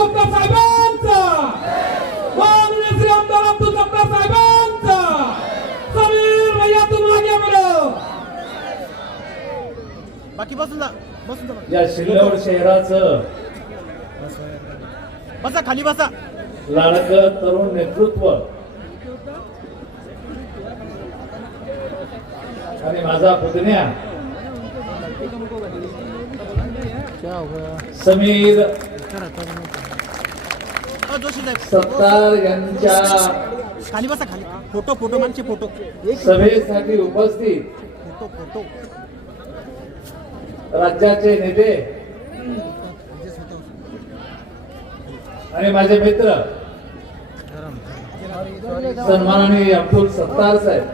सत्तार साहेबांचा. माननीय श्री आमदार अब्दुल साहेबांचा. समीर भैया तुम आगे बाकी बसून जा बसून जा. या शिल्लोड शहराचं बसा खाली बसा. लाडकं तरुण नेतृत्व. आणि माझा पुतण्या. समीर सत्तार यांच्या खाली बसा खाली. Photo photo photo. सभेसाठी उपस्थित फोटो फोटो. राज्याचे नेते आणि माझे मित्र. सन्माननीय अब्दुल सत्तार साहेब.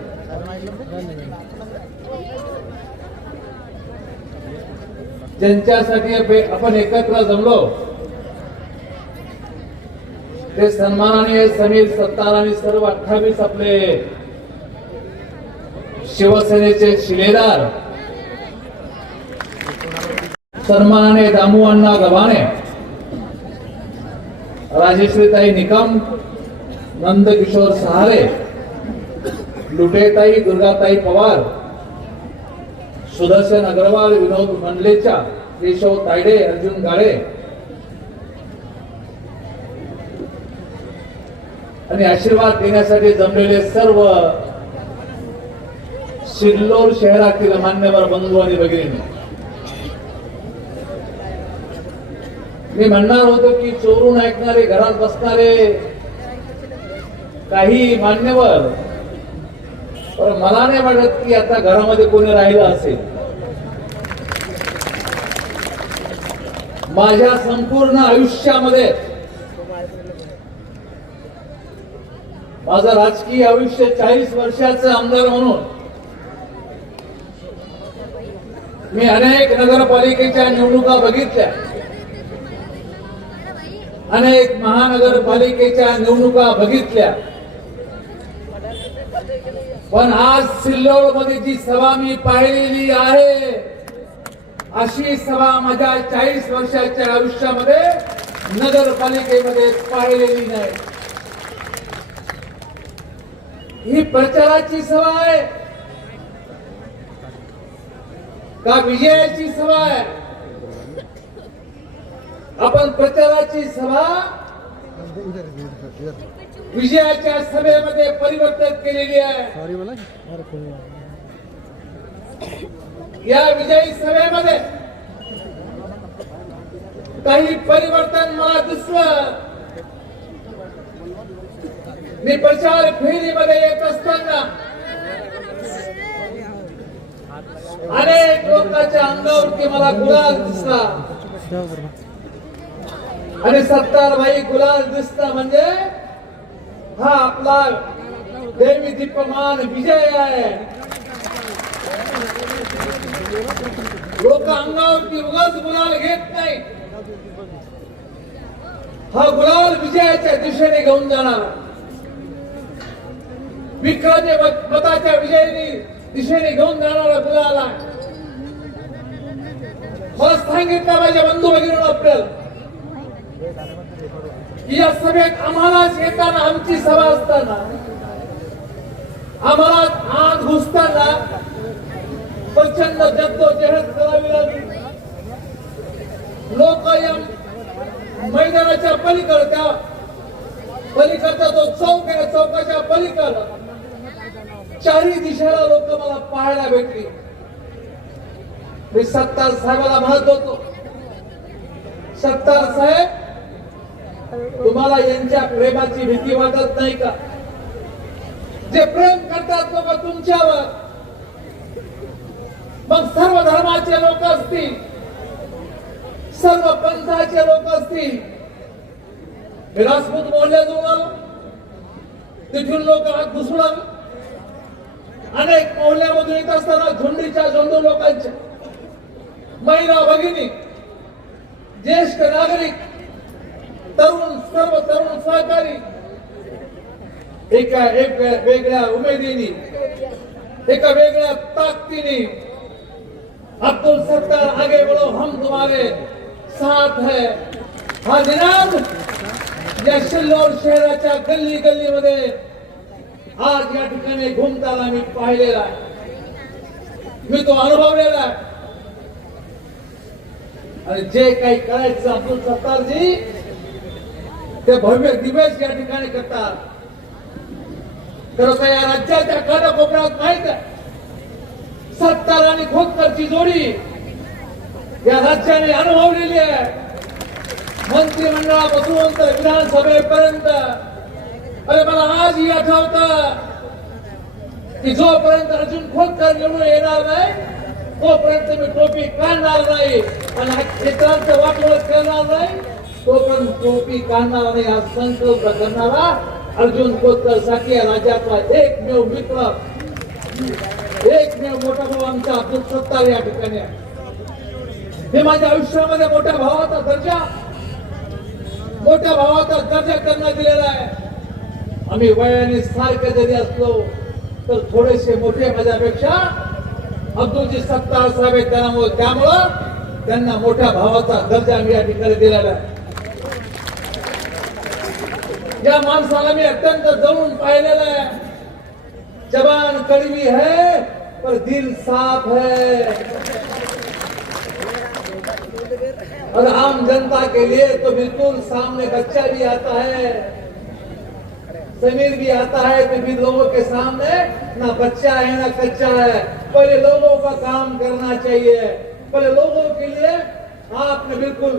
ज्यांच्यासाठी आपे- आपण एकत्र जमलो. ते सन्मानाने समीर सत्तार आणि सर्व अठ्ठावीस आपले शिवसेनेचे शिलेदार. सन्मानाने दामू अण्णा गव्हाणे राजेश्रीताई निकम नंदकिशोर सहारे लुटेताई दुर्गाताई पवार सुदर्शन अग्रवाल विनोद मंडलेचा केशव तायडे अर्जुन गाळे आणि आशीर्वाद देण्यासाठी जमलेले सर्व शिल्लोर शहरातील मान्यवर बंधू आणि भगिनी मी म्हणणार होतो की चोरून ऐकणारे घरात बसणारे काही मान्यवर पण मला नाही वाटत की आता घरामध्ये कोणी राहिलं असेल. माझ्या संपूर्ण आयुष्यामध्ये माझं राजकीय आयुष्य चाळीस वर्षाचं आमदार म्हणून मी अनेक नगरपालिकेच्या निवडणुका बघितल्या. अनेक महानगरपालिकेच्या निवडणुका बघितल्या. पण आज सिल्लोडमध्ये जी सभा मी पाहिलेली आहे अशी सभा माझ्या चाळीस वर्षाच्या आयुष्यामध्ये नगरपालिकेमध्ये पाहिलेली नाही. ही प्रचाराची सभा आहे का विजयाची सभा आहे आपण प्रचाराची सभा विजयाच्या सभेमध्ये परिवर्तित केलेली आहे. या विजयी सभेमध्ये काही परिवर्तन मला दिसलं. मी प्रचार फेरीमध्ये येत असताना अनेक लोकांच्या अंगावरती मला गुलाल दिसला. आणि सत्तारबाई गुलाल दिसता म्हणजे हा आपला देवी दीपमान विजय आहे. लोक अंगावरती उगाच गुलाल घेत नाही. हा गुलाल विजयाच्या दिशेने घेऊन जाणार. विक्रमी मताच्या विजयाने दिशेने घेऊन जाणारा गुलाल आला मला सांगितलं माझ्या बंधू भगिनी आपल्याला की या सभेत आम्हालाच येताना आमची सभा असताना आम्हाला आत घुसताना प्रचंड जद्दोजहद करावी लागली. लोक या मैदानाच्या पलीकडच्या पलीकडचा जो चौक आहे चौकाच्या पलीकडं. चारी दिशेला लोक मला पाहायला भेटली. मी सत्तार साहेबाला म्हणत होतो. सत्तार साहेब तुम्हाला यांच्या प्रेमाची भीती वाटत नाही का? जे प्रेम करतात लोक तुमच्यावर मग सर्व धर्माचे लोक असतील सर्व पंथाचे लोक असतील. मी राजपूत मोहल्ल्यातून आलो तिथून लोक आत घुसून अनेक मोहल्ल्यामधून येत असताना झुंडीच्या झोंडू लोकांच्या. महिला भगिनी ज्येष्ठ नागरिक तरुण सर्व तरुण सहकारी एका एक वेगळ्या उमेदीने एका वेगळ्या ताकदीने अब्दुल सत्तार आगे बोलो हम तुम्हारे साथ है. हा निनाद या शिल्लोर शहराच्या गल्ली गल्लीमध्ये आज या ठिकाणी घुमताना मी पाहिलेला आहे. मी तो अनुभवलेला आहे. आणि जे काही करायचं अब्दुल सत्तारजी ते भव्य दिवस या ठिकाणी करतात. खरं तर या राज्याच्या कानाकोपऱ्यात माहीत आहे. सत्तार आणि खोतकरची जोडी या राज्याने अनुभवलेली आहे. मंत्रिमंडळापासून तर विधानसभेपर्यंत अरे मला आजही आठवत की जोपर्यंत अर्जुन खोतकर निवडून येणार नाही तोपर्यंत मी टोपी काढणार नाही आणि हा क्षेत्रांचं वाटोळ करणार नाही. तोपर्यंत टोपी काढणार नाही हा संकल्प करणारा अर्जुन खोतकरसाठी राज्यातला एकमेव मित्र. एकमेव मोठा भाऊ आमचा अब्दुल सत्तार या ठिकाणी आहे. हे माझ्या आयुष्यामध्ये मोठ्या भावाचा दर्जा मोठ्या भावाचा दर्जा करण्यात दिलेला आहे. आम्ही वयाने सारखे जरी असलो तर थोडेसे मोठे माझ्यापेक्षा अब्दुलजी सत्ता असावे त्यामुळे त्यामुळं त्यांना मोठ्या भावाचा दर्जा मी या ठिकाणी दिलेला या माणसाला मी अत्यंत जवळून पाहिलेलं आहे. जबान कड़वी है पर दिल साफ है. और आम जनता के लिए तो बिल्कुल सामने बच्चा भी आता है. समीर भी आता है तो भी लोगों के सामने ना बच्चा है, ना कच्चा है। पहले लोगों का काम करना चाहिए। पहले लोगों के लिए आपने बिल्कुल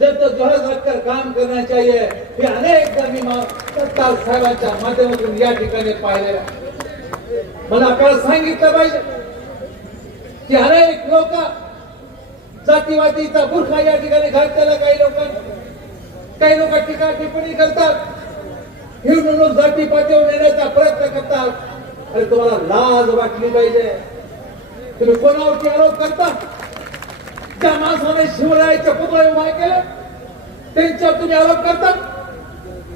जद्दोजहद रखकर काम करना चाहिए। हे अनेकदा मी मा- सत्तार साहेबांच्या माध्यमातून या ठिकाणी पाहिलेलं आहे. मला आपल्याला सांगितलं पाहिजे की अनेक लोक जातीवादीचा बुरखा या ठिकाणी घातलेला काही लोक काही लोक टीका टिप्पणी करतात हिरवून जाती पातीवर नेण्याचा प्रयत्न करतात. आणि तुम्हाला लाज वाटली पाहिजे. तुम्ही कोणावरती आरोप करता? त्या माणसाने शिवरायाच्या पुतळे उभा केले त्यांच्यावर तुम्ही आरोप करता?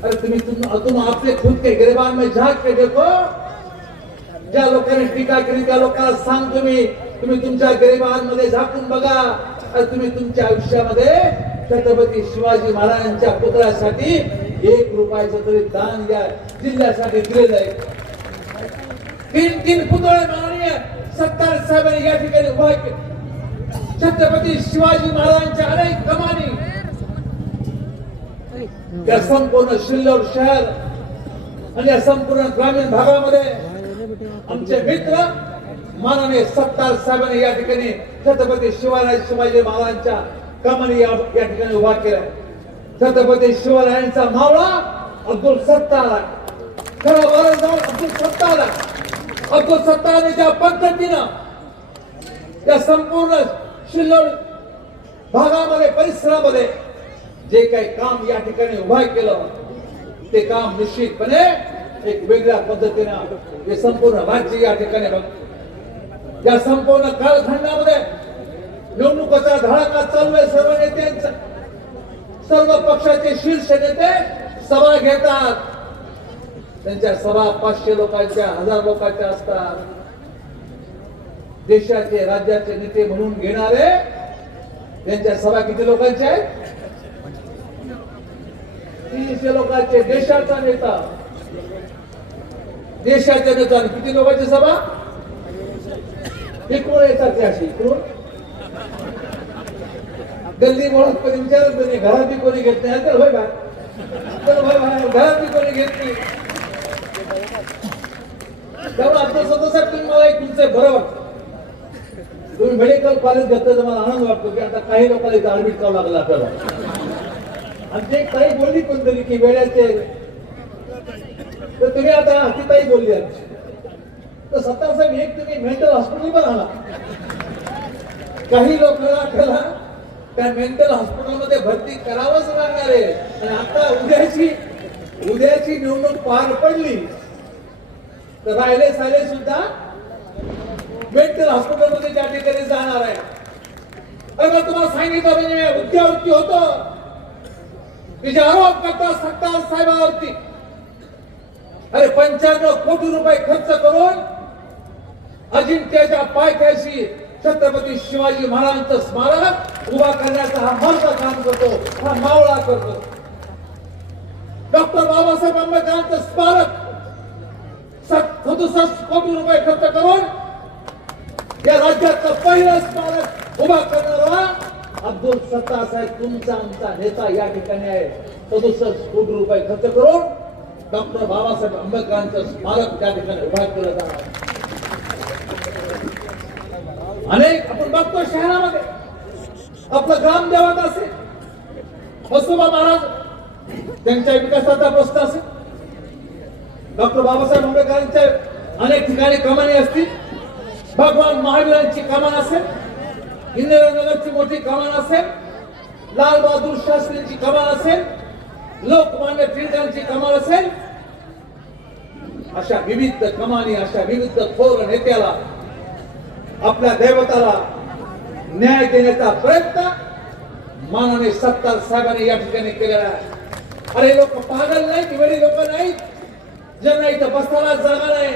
अरे तुम्ही तुम आपले खुद के गिरबान में झाक के देखो ज्या लोकांनी टीका केली त्या लोकांना सांग तुम्ही. तुम्ही तुमच्या गरिबांमध्ये झाकून बघा. आणि तुम्ही तुमच्या आयुष्यामध्ये छत्रपती शिवाजी महाराजांच्या पुतळ्यासाठी एक रुपयाचं तरी दान या जिल्ह्यासाठी दिले जाईल तीन तीन पुतळे माननीय सत्तार साहेबांनी या ठिकाणी उभा छत्रपती शिवाजी महाराजांच्या अनेक कमानी. त्या संपूर्ण शिल्लोड शहर आणि या संपूर्ण ग्रामीण भागामध्ये आमचे मित्र माननीय सत्तार साहेबांनी या ठिकाणी छत्रपती शिवाजी शिवाजी महाराजांच्या कमानी या या ठिकाणी उभा केला छत्रपती शिवरायांचा मावळा अब्दुल सत्ताला. खरा खरं अब्दुल सत्ताला. अब्दुल सत्ताने ज्या पद्धतीनं त्या संपूर्ण शिल्लोड भागामध्ये परिसरामध्ये जे काही काम या ठिकाणी उभा केलं ते काम निश्चितपणे एक वेगळ्या पद्धतीनं हे संपूर्ण राज्य या ठिकाणी बघ. या संपूर्ण कालखंडामध्ये निवडणुकाचा धडाका चालू आहे सर्व नेत्यांचा. सर्व पक्षाचे शीर्ष नेते सभा घेतात. त्यांच्या सभा पाचशे लोकांच्या हजार लोकांच्या असतात. देशाचे राज्याचे नेते म्हणून घेणारे त्यांच्या सभा किती लोकांचे आहेत? तीनशे लोकांचे देशाचा नेता. देशाच्या नेता किती लोकांची सभा? एकूण येतात त्याशी अशी गल्ली मुळात कधी विचारत नाही घरातली कोणी घेत नाही? तर होय बा. तर होय बा घरातली कोणी घेत नाही. त्यामुळे आपलं स्वतः तुम्ही मला एक तुमचं बरं वाटतं. तुम्ही मेडिकल कॉलेज घेतलं तर मला आनंद वाटतो की आता काही लोकांना इथं ऍडमिट करावं लागलं आपल्याला. आणि ते काही बोलली कोणतरी की वेळाचे तर तुम्ही आता ती बोलली आमची. तर सत्तार साहेब एक तुम्ही मेंटल हॉस्पिटल पण आला काही लोकांना आपल्याला त्या मेंटल हॉस्पिटलमध्ये भरती करावंच लागणार आहे. आणि आता उद्याची उद्याची निवडणूक पार पडली तर राहिले साले सुद्धा मेंटल हॉस्पिटलमध्ये त्या ठिकाणी जाणार आहे. अरे मग तुम्हाला सांगितलं म्हणजे उद्यावरती होतो. की जे आरोप करतात सत्तार साहेबावरती. अरे पंच्याण्णव कोटी रुपये खर्च करून अजिंक्यच्या पायथ्याशी छत्रपती शिवाजी महाराजांचं स्मारक उभा करण्याचा हा मर्द काम करतो हा मावळा करतो. डॉक्टर बाबासाहेब आंबेडकरांचं स्मारक सदुसष्ट कोटी रुपये खर्च करून या राज्याचं पहिलं स्मारक उभा करणारा अब्दुल सत्ता साहेब तुमचा आमचा नेता या ठिकाणी आहे. सदुसष्ट कोटी रुपये खर्च करून डॉक्टर बाबासाहेब आंबेडकरांचं स्मारक त्या ठिकाणी उभा केलं जाणार अनेक आपण बघतो शहरामध्ये. आपलं ग्रामदेवत असेल. वसुबा महाराज त्यांच्या विकासाचा प्रश्न असेल. डॉक्टर बाबासाहेब आंबेडकरांच्या अनेक ठिकाणी कमानी असतील. भगवान महावीरांची कमान असेल. इंदिरानगरची मोठी कमान असेल. लाल बहादूर शास्त्रींची कमान असेल. लोकमान्य टिळकांची कमान असेल. अशा विविध कमानी अशा विविध थोर नेत्याला आपल्या दैवताला न्याय देण्याचा प्रयत्न माननीय सत्तार साहेबांनी या ठिकाणी केलेला आहे. अरे लोक पागल नाहीत वेळी लोक नाहीत. ज्यांना इथं बसायला जागा नाही.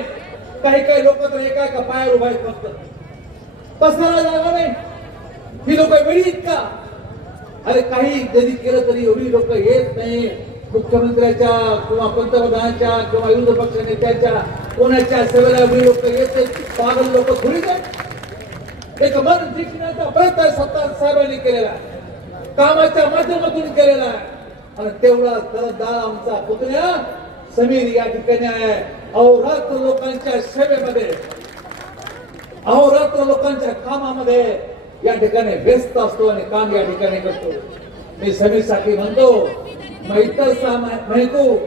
काही काही लोक तर एका एका पायावर उभा आहेत फक्त. बसायला जागा नाही. ही लोक वेळी इतका का? अरे काही जरी केलं तरी एवढी लोक येत नाही. मुख्यमंत्र्याच्या किंवा पंतप्रधानाच्या किंवा विरोधी पक्ष नेत्याच्या कोणाच्या सेवेला एवढी लोक येत नाही पागल लोक थोडीच आहेत. एक मन जिंकण्याचा प्रयत्न स्वतः साहेबांनी केलेला आहे. कामाच्या माध्यमातून केलेला आहे. आणि तेवढा तरदार आमचा पुतण्या समीर या ठिकाणी आहे. अहोरात्र लोकांच्या सेवेमध्ये अहोरात्र लोकांच्या कामामध्ये या ठिकाणी व्यस्त असतो आणि काम या ठिकाणी करतो. मी समीरसाठी म्हणतो मैं इतर सा महकू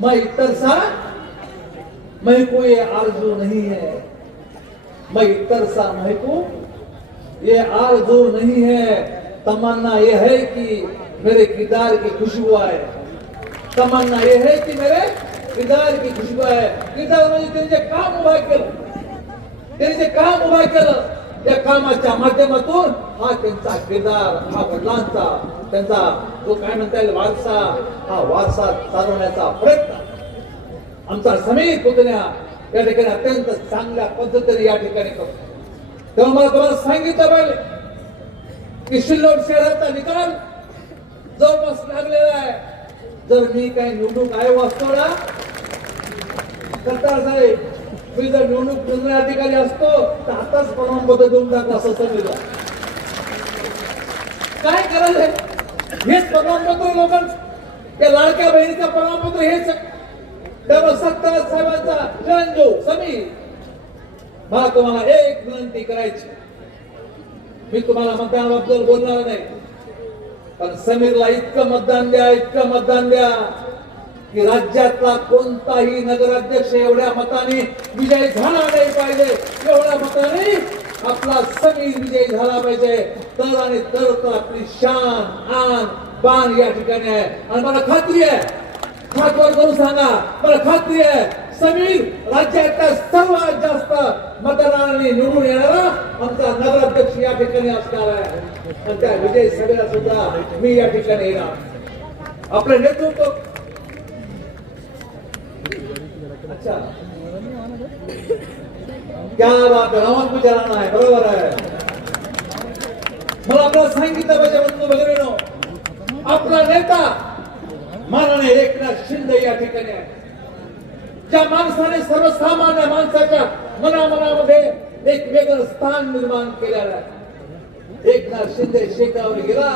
मैं इतर सा महकू ये आरजू नहीं है. मैं इतर सा महकू ये आरजू नहीं है। तमन्ना ये है कि मेरे किरदार की खुशबू आए। तमन्ना ये है की मेरे किरदार की खुशबू आहे किरदार म्हणजे त्यांनी जे काम उभा केलं त्यांनी जे काम उभा केलं त्या कामाच्या माध्यमातून हा त्यांचा किरदार हा वडिलांचा त्यांचा जो काय म्हणता येईल वारसा। हा वारसा चालवण्याचा प्रयत्न। आमचा समीर पुतण्या या ठिकाणी अत्यंत चांगल्या पद्धतीने या ठिकाणी करतो तेव्हा मला तुम्हाला सांगितलं पाहिजे की शिल्लोड शहराचा निकाल जवळपास लागलेला आहे. जर मी काही निवडणूक आयोग असतो ना सरकार साहेब मी जर निवडणूक निर्णय अधिकारी असतो तर आताच प्रमाणपत्र देऊन टाकलं असं सांगितलं. काय करायचंय हेच प्रमाणपत्र लोकांचं. त्या लाडक्या बहिणीचं प्रमाणपत्र हेच त्यामुळे सत्ता साहेबांचा चिरंजीव समीर. मला तुम्हाला एक विनंती करायची मी तुम्हाला मतदानाबद्दल बोलणार नाही. पण समीरला इतकं मतदान द्या इतकं मतदान द्या की राज्यातला कोणताही नगराध्यक्ष एवढ्या मताने विजय झाला नाही पाहिजे. एवढ्या मताने आपला समीर विजय झाला पाहिजे. तर आणि तर तर आपली शान आन बाण या ठिकाणी आहे. आणि मला खात्री आहे. खातवर करून सांगा. मला खात्री आहे. समीर राज्यातल्या सर्वात जास्त मतदारांनी निवडून येणारा आमचा नगराध्यक्ष या ठिकाणी असणार आहे. पण त्या विजय सभेला सुद्धा मी या ठिकाणी येणार. आपलं नेतृत्व. अच्छा. क्या बात रावण रामात आहे बरोबर आहे मला आपल्याला सांगितलं पाहिजे बंधू भगिनीनो. आपला नेता माननीय एकनाथ शिंदे या ठिकाणी आहे. ज्या माणसाने सर्वसामान्य माणसाच्या मनामनामध्ये एक वेगळं स्थान निर्माण केलेलं आहे. एकनाथ शिंदे शेतावर गेला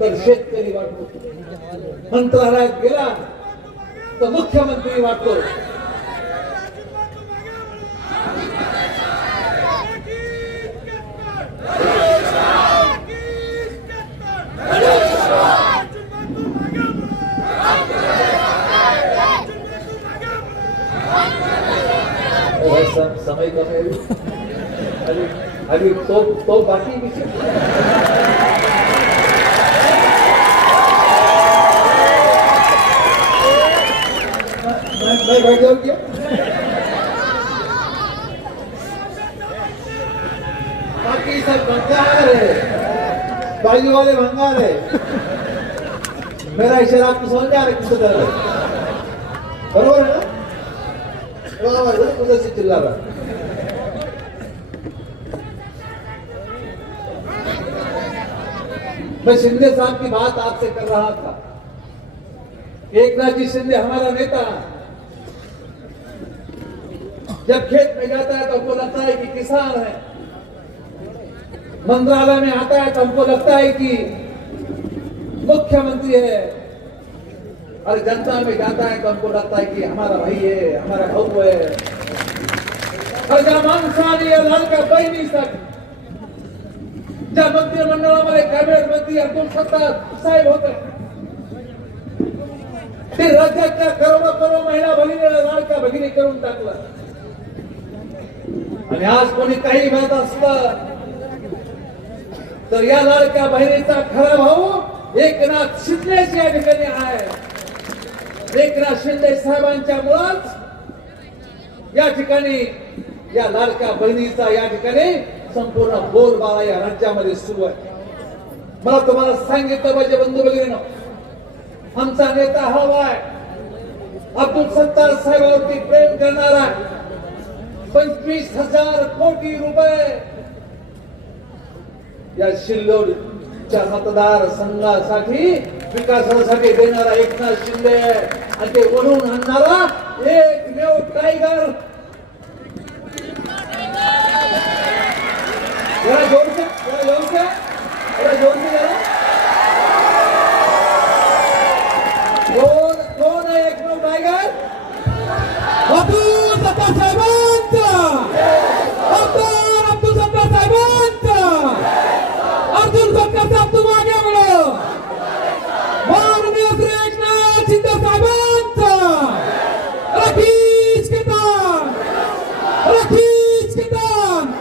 तर शेतकरी वाटतो. मंत्रालयात गेला तर मुख्यमंत्री वाटतो भाई, सामायिक असेल आणि आणि तो तो बाकी पीछे बैठ जाऊँ क्या? बाकी सब भंगार है। बाजू वाले भंगार है। मेरा इशारा आपको समझ में आ रहा है किसी तरह बरोबर है ना? बराबर है उधर से चिल्ला रहा मैं शिंदे साहब की बात आपसे कर रहा था। एक नाथ जी शिंदे हमारा नेता जब खेत में जाता है तो हमको लगता है कि किसान है। मंत्रालय में आता है तो हमको लगता है कि मुख्यमंत्री है। और जनता में जाता है तो हमको लगता है कि हमारा भाई है, हमारा भाऊ है। और ज्या माणसाने या लाडक्या बहिणीसाठी ज्या मंत्रिमंडळामध्ये कॅबिनेट मंत्री अब्दुल सत्तार साहेब होते ते राज्यातल्या करोडो करोड महिला भगिनीला लाडक्या भगिनी करून टाकलं. आणि आज कोणी काही म्हणत असलं तर या लाडक्या बहिणीचा खरा भाऊ एकनाथ शिंदेच या ठिकाणी आहे. एकनाथ शिंदे साहेबांच्या मुळात या ठिकाणी या लाडक्या बहिणीचा या ठिकाणी संपूर्ण बोलबाला या राज्यामध्ये सुरू आहे. मला तुम्हाला सांगितलं पाहिजे बंधू भगिनीनो आमचा नेता हवाय अब्दुल सत्तार साहेबावरती प्रेम करणारा पंचवीस हजार कोटी रुपये या शिल्लोडच्या मतदार संघासाठी विकासासाठी देणारा एकनाथ शिंदे आहे. आणि ते वरून आणणारा एकमेव टायगर जरा जोरसे जरा जोरसे जरा जोरसे जरा कोण कोण आहे एकमेव टायगर अब्दुल सत्तार साहेबांचा आमदार अब्दुल सत्तार साहेबांचा अब्दुल सत्तार साहेब तू मागे म्हणो माननीय श्री एकनाथ शिंदे साहेबांचा राखीच कितान राखीच कितान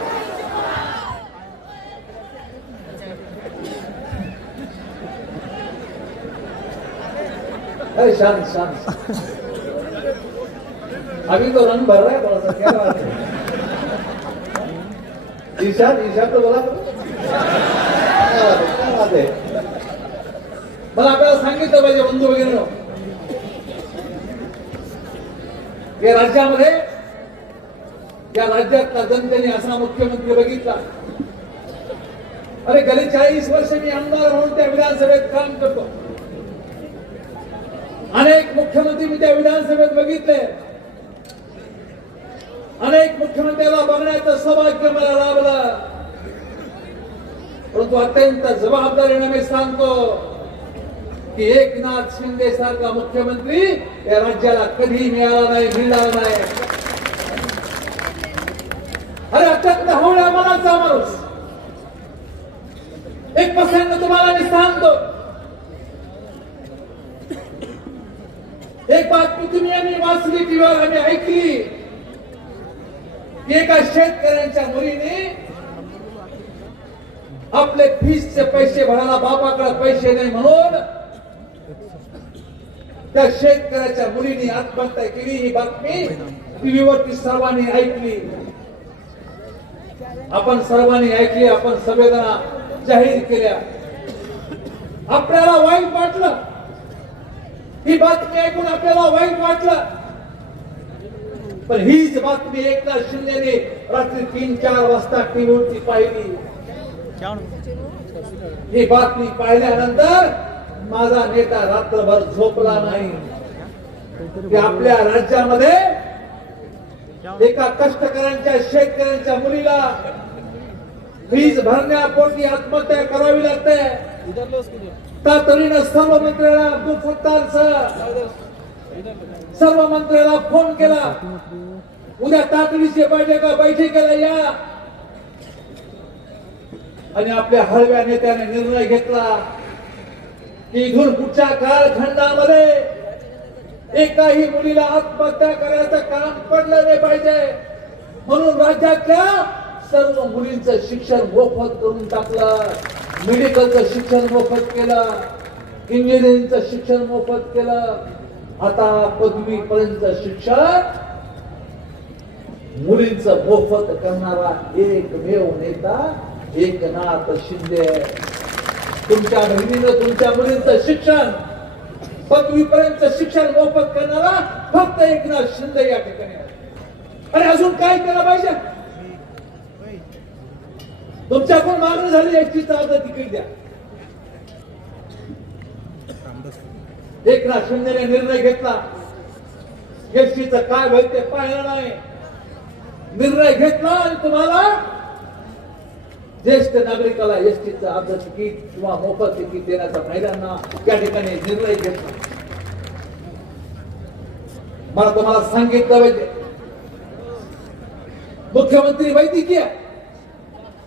अरे शांत शांत. अभी तो रंग भर रहा है थोड़ा सा क्या बात है ईशान ईशान तो बोला? क्या बात है, क्या बात आहे. मला आपल्याला सांगितलं पाहिजे बंधू वगैरे या राज्यामध्ये या राज्यातला जनतेने असा मुख्यमंत्री बघितला. अरे गेली चाळीस वर्ष मी आमदार म्हणून त्या विधानसभेत काम करतो. अनेक मुख्यमंत्री मी त्या विधानसभेत बघितले. अनेक मुख्यमंत्र्याला बघण्याचं सौभाग्य मला लाभलं. परंतु अत्यंत जबाबदारीने मी सांगतो की एकनाथ शिंदे सारखा मुख्यमंत्री या राज्याला कधी मिळाला नाही मिळणार नाही. अरे अत्यंत होण्या मनाचा माणूस. एक प्रसंग तुम्हाला मी सांगतो. एक बातमी तुम्ही आम्ही वाचली टीव्हीवर आम्ही ऐकली. की एका शेतकऱ्यांच्या मुलीने आपले फीसचे पैसे भरायला बापाकडे पैसे नाही म्हणून त्या शेतकऱ्याच्या मुलीने आत्महत्या केली. ही बातमी टीव्हीवरती सर्वांनी ऐकली. आपण सर्वांनी ऐकली आपण संवेदना जाहीर केल्या. आपल्याला वाईट वाटलं. ही बातमी ऐकून आपल्याला वाईट वाटलं. पण हीच बातमी एकदा शिंदेने रात्री तीन चार वाजता टीव्हीवरती पाहिली. ही बातमी पाहिल्यानंतर माझा नेता रात्रभर झोपला नाही. आपल्या राज्यामध्ये एका कष्टकऱ्यांच्या शेतकऱ्यांच्या मुलीला वीज भरण्यापोटी आत्महत्या करावी लागते. तातडीनं सर्व मंत्र्याला अब्दुल सत्तार सर्व मंत्र्याला फोन केला. उद्या तातडीची बैठक बैठकीला या. आणि आपल्या हळव्या नेत्याने निर्णय घेतला की इथून पुढच्या कालखंडामध्ये एकाही मुलीला आत्महत्या करायचं काम पडलं नाही पाहिजे. म्हणून राज्यातल्या सर्व मुलींचं शिक्षण मोफत करून टाकलं. मेडिकलचं शिक्षण मोफत केलं इंजिनिअरिंगचं शिक्षण मोफत केलं आता पदवी पर्यंत शिक्षण मुलींच मोफत करणारा एकमेव नेता एकनाथ शिंदे. तुमच्या बहिणीनं तुमच्या मुलींचं शिक्षण पदवीपर्यंत शिक्षण मोफत करणारा फक्त एकनाथ शिंदे या ठिकाणी अरे अजून काय केलं पाहिजे? तुमच्याकडून मागणी झाली एसटीचा अर्ज तिकीट द्या. एकनाथ शिंदेने निर्णय घेतला. एसटीचं काय होईल ते पाहिलं नाही. निर्णय घेतला आणि तुम्हाला ज्येष्ठ नागरिकाला एसटीचं अर्ध तिकीट किंवा मोफत तिकीट देण्याचा महिलांना त्या ठिकाणी निर्णय घेतला. मला तुम्हाला सांगितलं पाहिजे. मुख्यमंत्री वैद्यकीय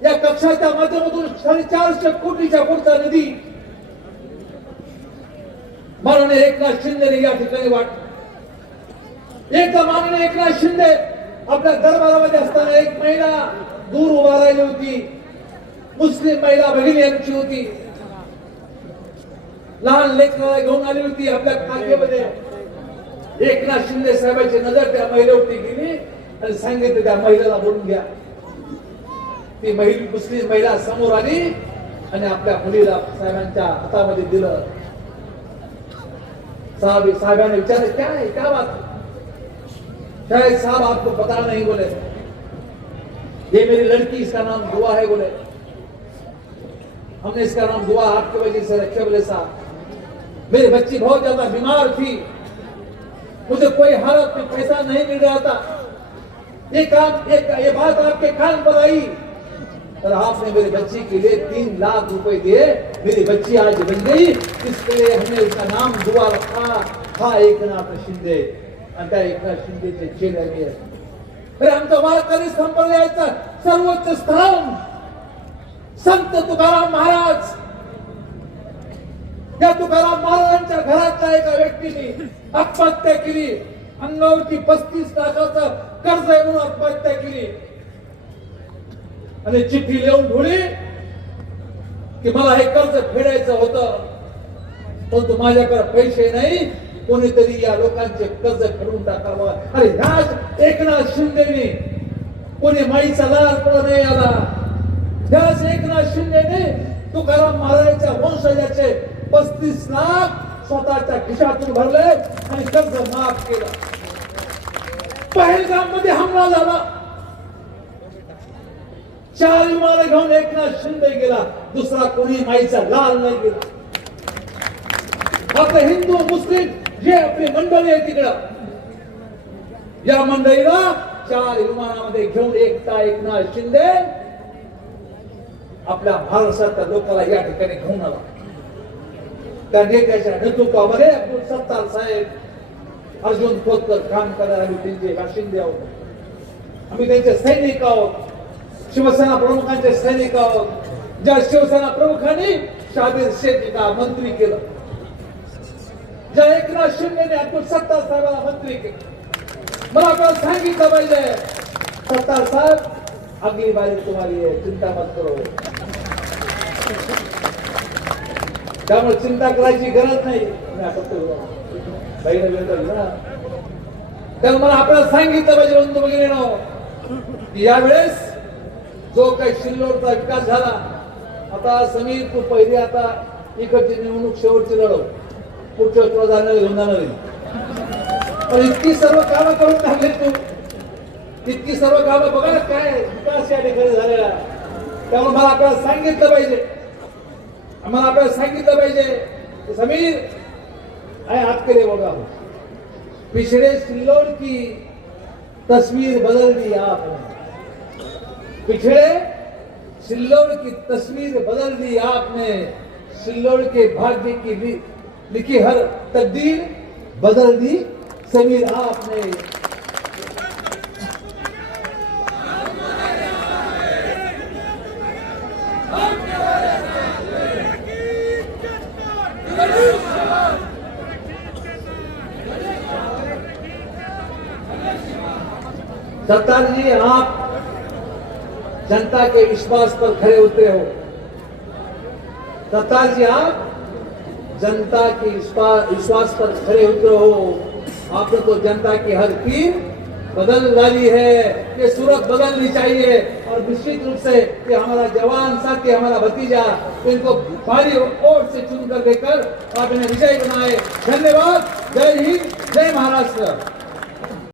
या कक्षाच्या माध्यमातून साडेचारशे कोटीच्या पुढचा निधी माननीय एकनाथ शिंदे या ठिकाणी वाट एकदा माननीय एकनाथ शिंदे आपल्या दरबारामध्ये असताना एक महिला दूर उभा राहिली होती. मुस्लिम महिला भगिनी यांची होती. लहान लेखनाला घेऊन आली होती आपल्या खात्यामध्ये एकनाथ शिंदे साहेबांची नजर त्या महिलेवरती गेली आणि सांगितलं त्या महिलेला बोलून घ्या. ती महिला मुस्लिम महिला समोर आली आणि आपल्या मुलीला साहेबांच्या हातामध्ये दिलं. साहब साहबाने विचारे क्या है? क्या बात है?" शायद साहब आपको पता नहीं बोले. ये मेरी लड़की इसका नाम दुआ है बोले. हमने इसका नाम दुआ आपकी वजह से रखे बोले साहब. मेरी बच्ची बहुत ज़्यादा बीमार थी। मुझे कोई हालत में पैसा नहीं मिल रहा था। ये काम ये, ये बात आपके कान पर आई। और आपने मेरे बच्ची के लिए तीन लाख रुपए दिए। मेरी बच्ची आज बन गई। इसके लिए हमने उसका नाम दुआ रखा। हा एकनाथ शिंदे। आणि त्या एकनाथ शिंदेचे चेले आम्ही अरे आमचा वारकरी संप्रदायाचा सर्वोच्च स्थान। संत तुकाराम महाराज। या तुकाराम महाराजांच्या घरातल्या एका व्यक्तीने आत्महत्या केली अंगावरती पस्तीस लाखाचं कर्ज येऊन म्हणून आत्महत्या केली आणि चिठ्ठी लिहून ठेवली की मला हे कर्ज फेडायचं होतं. परंतु माझ्याकडे पैसे नाही. कोणीतरी या लोकांचे कर्ज फेडून टाकावं. अरे ह्याच एकनाथ शिंदेने. कोणी माईचा लाल पडा नाही आला. ह्याच एकनाथ शिंदेने तुकाराम महाराजांच्या वंशजाचे पस्तीस लाख स्वतःच्या खिशातून भरले आणि कर्ज माफ केलं. पहिलगाममध्ये हमला झाला. चार विमान घेऊन एकनाथ शिंदे गेला दुसरा कोणी माईचा लाल नाही गेला. आता हिंदू मुस्लिम जे आपली मंडळी आहे तिकडं. या मंडळीला चार विमानामध्ये घेऊन एकता एकनाथ शिंदे आपल्या महाराष्ट्रातल्या लोकांना या ठिकाणी घेऊन आला. त्या नेत्याच्या नेतृत्वामध्ये अब्दुल सत्तार साहेब अर्जुन खोतकर काम करायला आम्ही त्यांचे बाशिंदे आहोत. आम्ही त्यांचे सैनिक आहोत. शिवसेना प्रमुखांचे सैनिक आहोत ज्या शिवसेना प्रमुखांनी शाबीर शेखला मंत्री केलं. ज्या एकनाथ शिंदेने अब्दुल सत्तार साहेबांना मंत्री केलं. मला आपल्याला सांगितलं पाहिजे सत्तार साहेब अगली बारी तुम्हारी आहे चिंता मत करो. त्यामुळे चिंता करायची गरज नाही. त्यामुळे मला आपल्याला सांगितलं पाहिजे बंधू भगिनी यावेळेस जो काही शिल्लोडचा विकास झाला आता समीर तू पहिली आता इकडची निवडणूक शेवटची लढव. पुढच्या तुला जाणार घेऊन जाणार पण इतकी सर्व कामं करून टाकले तू. इतकी सर्व कामं बघा ना काय विकास या ठिकाणी झालेला त्यामुळे मला आपल्याला सांगितलं पाहिजे. मला आपल्याला सांगितलं पाहिजे समीर आए हात केले बघा. पिछड़े सिल्लोड की तस्वीर बदल दी आप पिछड़े सिल्लोड की तस्वीर बदल दी आपने। सिल्लोड के भाग्य की लिखी हर तकदीर बदल दी। समीर, आपने सत्तार जी आप जनता के विश्वास पर खड़े उतरे हो। सत्तार जी, आप जनता के विश्वास पर खड़े उतरे हो। आपने तो जनता की हर पीर बदल डाली है, ये सूरत बदलनी चाहिए और निश्चित रूप से कि हमारा जवान साथी, हमारा भतीजा, इनको भारी वोट से चुन कर देकर आपने विजय बनाए। धन्यवाद। जय हिंद, जय महाराष्ट्र।